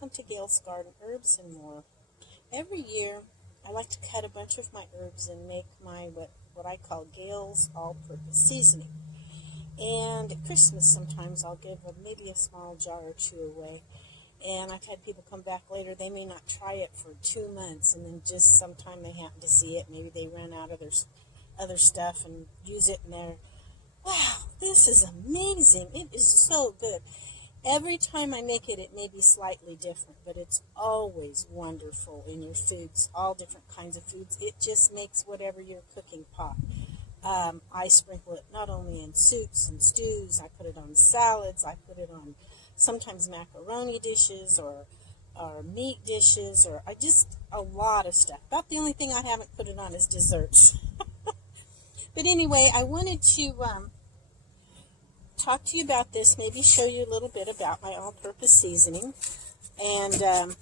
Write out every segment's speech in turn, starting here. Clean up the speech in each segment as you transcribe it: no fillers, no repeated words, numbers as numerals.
welcome to Gail's Garden Herbs and More. Every year I like to cut a bunch of my herbs and make my what I call Gail's all-purpose seasoning. And at Christmas sometimes I'll give maybe a small jar or two away. And I've had people come back later, they may not try it for 2 months, and then just sometime they happen to see it, maybe they run out of their other stuff and use it, and they're, wow, this is amazing, it is so good. Every time I make it, it may be slightly different, but it's always wonderful in your foods, all different kinds of foods. It just makes whatever you're cooking pop. I sprinkle it not only in soups and stews, I put it on salads, I put it on sometimes macaroni dishes or meat dishes, or a lot of stuff. About the only thing I haven't put it on is desserts. But anyway, I wanted to talk to you about this, maybe show you a little bit about my all-purpose seasoning. And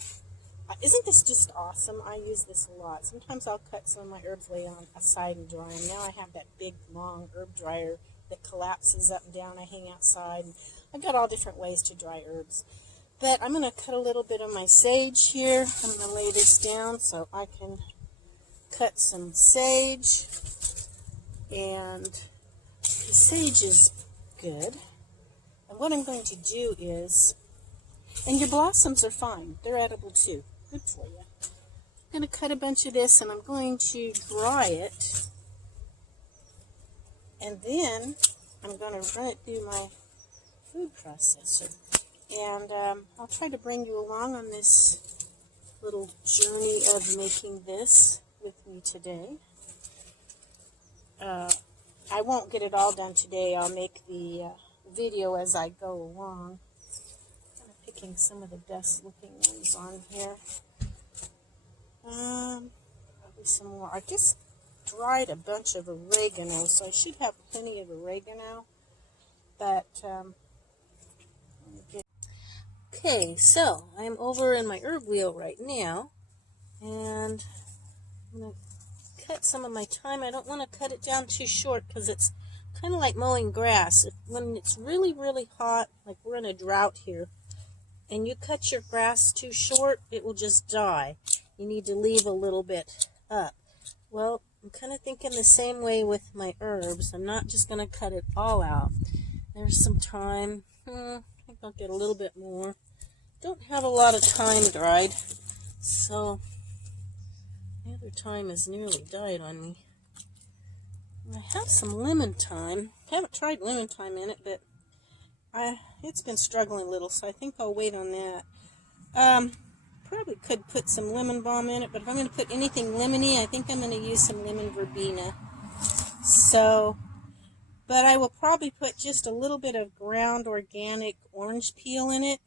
isn't this just awesome? I use this a lot. Sometimes I'll cut some of my herbs, lay on aside and dry them. Now I have that big, long herb dryer that collapses up and down. I hang outside. I've got all different ways to dry herbs. But I'm going to cut a little bit of my sage here. I'm going to lay this down so I can cut some sage. And the sage is good. And what I'm going to do is, and your blossoms are fine. They're edible too. Good for you. I'm going to cut a bunch of this and I'm going to dry it. And then I'm going to run it through my food processor. And I'll try to bring you along on this little journey of making this with me today. I won't get it all done today. I'll make the video as I go along. I'm picking some of the best looking ones on here. Probably some more. I just dried a bunch of oregano, so I should have plenty of oregano. But, okay, so I'm over in my herb wheel right now, and I'm going to cut some of my thyme. I don't want to cut it down too short because it's kind of like mowing grass. When it's really, really hot, like we're in a drought here, and you cut your grass too short, it will just die. You need to leave a little bit up. Well, I'm kind of thinking the same way with my herbs. I'm not just going to cut it all out. There's some thyme. I think I'll get a little bit more. Don't have a lot of thyme dried, so the other thyme has nearly died on me. I have some lemon thyme. I haven't tried lemon thyme in it, but it's been struggling a little, so I think I'll wait on that. Probably could put some lemon balm in it, but if I'm going to put anything lemony, I think I'm going to use some lemon verbena. So, but I will probably put just a little bit of ground organic orange peel in it.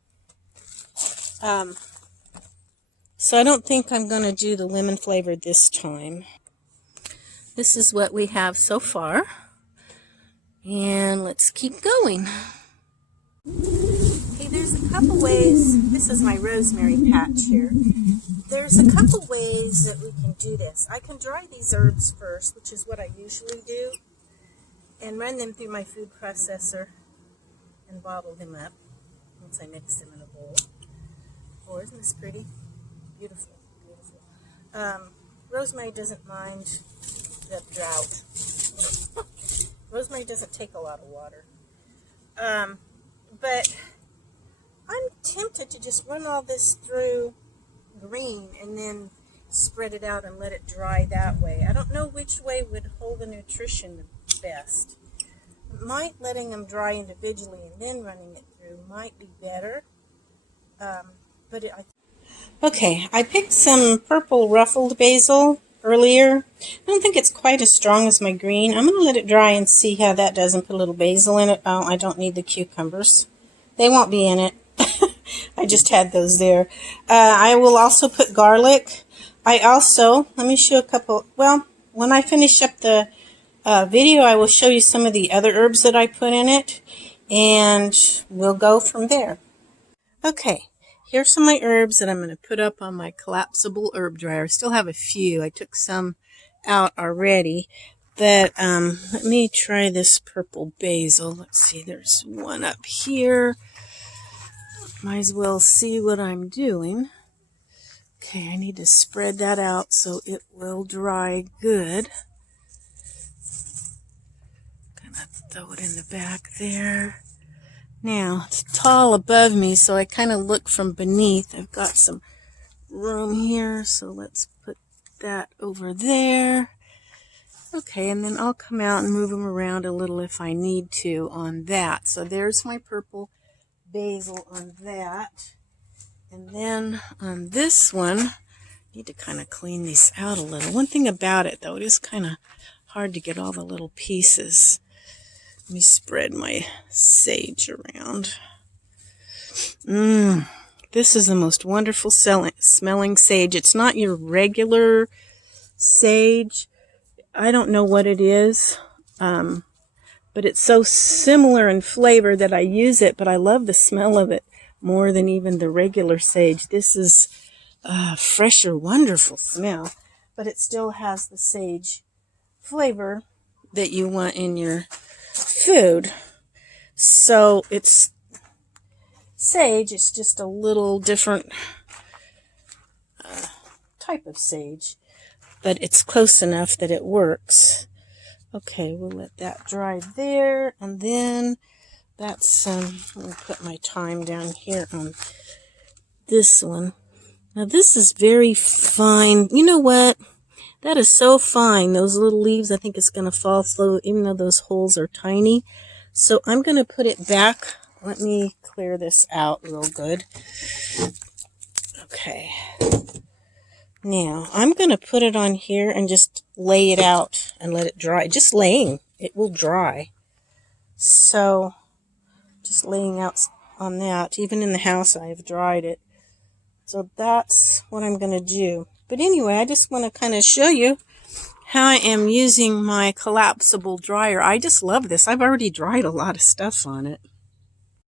So I don't think I'm going to do the lemon flavor this time. This is what we have so far. And let's keep going. Okay, there's a couple ways. This is my rosemary patch here. There's a couple ways that we can do this. I can dry these herbs first, which is what I usually do, and run them through my food processor and bottle them up once I mix them in a bowl. Oh, isn't this pretty? Beautiful, beautiful. Rosemary doesn't mind the drought. Rosemary doesn't take a lot of water. But I'm tempted to just run all this through green and then spread it out and let it dry that way. I don't know which way would hold the nutrition the best. Letting them dry individually and then running it through might be better. Okay, I picked some purple ruffled basil earlier. I don't think it's quite as strong as my green. I'm going to let it dry and see how that does and put a little basil in it. Oh, I don't need the cucumbers. They won't be in it. I just had those there. I will also put garlic. Let me show a couple. Well, when I finish up the video, I will show you some of the other herbs that I put in it, and we'll go from there. Okay, here's some of my herbs that I'm going to put up on my collapsible herb dryer. I still have a few. I took some out already, but let me try this purple basil. Let's see, there's one up here. Might as well see what I'm doing. Okay, I need to spread that out so it will dry good. Gonna throw it in the back there. Now, it's tall above me, so I kind of look from beneath. I've got some room here, so let's put that over there. Okay, and then I'll come out and move them around a little if I need to on that. So there's my purple basil on that. And then on this one, I need to kind of clean these out a little. One thing about it, though, it is kind of hard to get all the little pieces. Let me spread my sage around. This is the most wonderful smelling sage. It's not your regular sage. I don't know what it is, but it's so similar in flavor that I use it, but I love the smell of it more than even the regular sage. This is a fresher, wonderful smell, but it still has the sage flavor that you want in your food. So it's sage, it's just a little different type of sage, but it's close enough that it works. Okay, we'll let that dry there, and then that's, I'm going to put my thyme down here on this one. Now this is very fine. You know what? That is so fine. Those little leaves, I think it's going to fall through, even though those holes are tiny. So I'm going to put it back. Let me clear this out real good. Okay. Now, I'm going to put it on here and just lay it out and let it dry. Just laying, it will dry. So, just laying out on that. Even in the house, I have dried it. So that's what I'm going to do. But anyway, I just want to kind of show you how I am using my collapsible dryer. I just love this. I've already dried a lot of stuff on it.